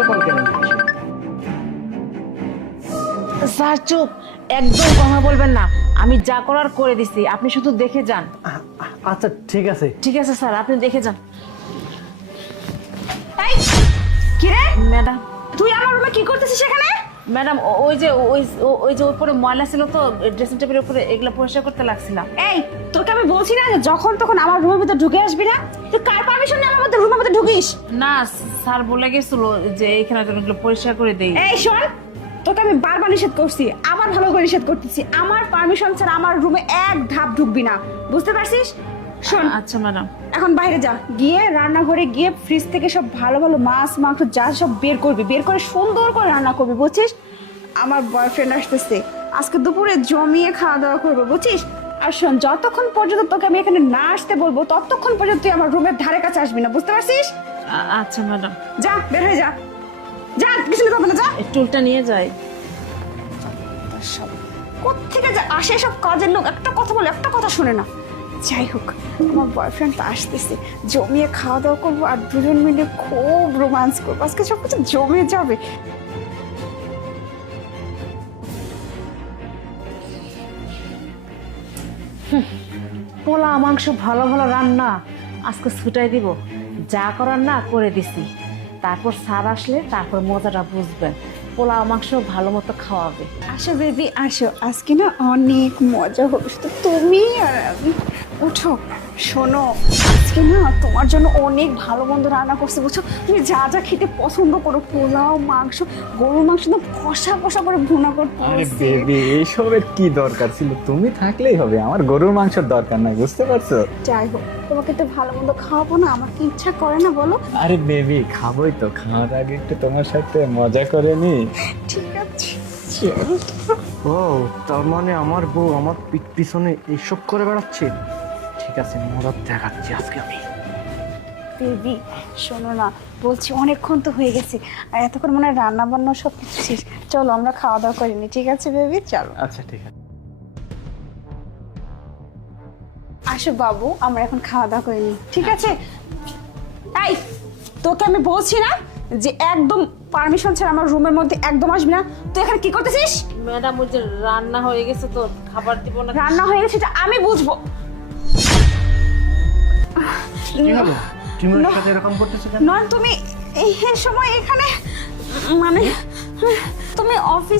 Video call কেন দিচ্ছি? Sir চুপ, একদম কথা বলবেন না। আমি যা করার করে দিছি, আপনি শুধু দেখে যান। আচ্ছা ঠিক আছে। ঠিক আছে স্যার, আপনি দেখে যান। এই কি রে, ম্যাডাম, তুই আমার রুমে কি করতেছিস সেখানে? ম্যাডাম ওই যে উপরে ময়লা ছিল তো ড্রেসিং টেবিলের উপরে, এগুলো পরিষ্কার করতে লাগছিলাম। এই তোকে আমি বলছি না যে যখন তখন আমার রুমের ভিতরে ঢুকে আসবি না। তুই কার পারমিশন নিয়ে আমার রুমের ভিতরে ঢুকিস? না, স্যার বলে গেছিল যে এখানে যেন এগুলো পরিষ্কার করে দেই। এই শোন, তোকে আমি বারবার নিষেধ করছি, আবার ভালো করে নিষেধ করতেছি, আমার পারমিশন ছাড়া আমার রুমে এক ধাপ ঢুকবি না, বুঝতে পারছিস? শোন, আচ্ছা ম্যাডাম। এখন বাইরে যা, গিয়ে রান্নাঘরে গিয়ে ফ্রিজ থেকে সব ভালো ভালো মাছ মাংস যা সব বের করবি, বের করে সুন্দর করে রান্না করবি, বুঝছিস? আমার বয়ফ্রেন্ড আসতেছে, আজকে দুপুরে জমিয়ে খাওয়া দাওয়া করবো, বুঝছিস? আর শোন, যতক্ষণ পর্যন্ত তোকে আমি এখানে না আসতে বলবো ততক্ষণ পর্যন্ত তুই আমার রুমের ধারে কাছে আসবি না, বুঝতে পারছিস? আচ্ছা ম্যাডাম। যা, বের হয়ে যা, যা, কিছু নিতে হবে না, যা। এই টুলটা নিয়ে যাই। কোত্থেকে যে আসে সব কাজের লোক, একটা কথা বলে একটা কথা শুনে না। যাই হোক, আমার বয়ফ্রেন্ড তো আসতেছে, জমিয়ে খাওয়া দাওয়া করবো আর দুজন মিলে খুব রোমান্স করবো, আজকে সব কিছু জমে যাবে। পোলা মাংস ভালো ভালো রান্না আজকে ছুটাই দিব, যা করার না করে দিছি। তারপর স্যার আসলে তারপর মজাটা বুঝবেন, পোলা মাংস ভালো মতো খাওয়াবে। আসো বেবি আসো, আজকে না অনেক মজা হবে, তো তুমি আর আমি। উঠো, শোনো, আজকে না তোমার জন্য অনেক ভালো মন্দ রান্না করছে, বুঝছো? তুমি যা যা খেতে পছন্দ করো, পোলাও, মাংস, গরুর মাংস না কষা কষা করে ভুনা করতে আরে বলছি। বেবি, এইসবের কি দরকার ছিল? তুমি থাকলেই হবে, আমার গরুর মাংসের দরকার নাই, বুঝতে পারছো? যাই হোক, তোমাকে তো ভালো মন্দ খাওয়াবো না, আমার কি ইচ্ছা করে না বলো? আরে বেবি, খাবোই তো, খাওয়ার আগে একটু তোমার সাথে মজা করে নি। ঠিক আছে। ও, তার মানে আমার বউ আমার পিছনে এইসব করে বেড়াচ্ছে। ঠিক আছে, মজা দেখাচ্ছি আজকে আমি। বেবি শোনো না, বলছি অনেকক্ষণ তো হয়ে গেছে, আর এতক্ষণ মনে হয় রান্না বান্না সব কিছু শেষ। চলো আমরা খাওয়া দাওয়া করিনি, ঠিক আছে বেবি? চলো আচ্ছা ঠিক আছে। আসো বাবু, আমরা এখন খাওয়া দাওয়া করিনি, ঠিক আছে? এই, তোকে আমি বলছি না যে একদম পারমিশন ছাড়া আমার রুমের মধ্যে একদম আসবি না। তুই এখানে কি করতেছিস? ম্যাডাম ওই যে রান্না হয়ে গেছে তো খাবার দিব না। রান্না হয়ে গেছে এটা আমি বুঝবো। কি হলো? তুমি ওর সাথে এরকম করতেছো কেন? নয় তুমি এই সময় এখানে, মানে তুমি অফিস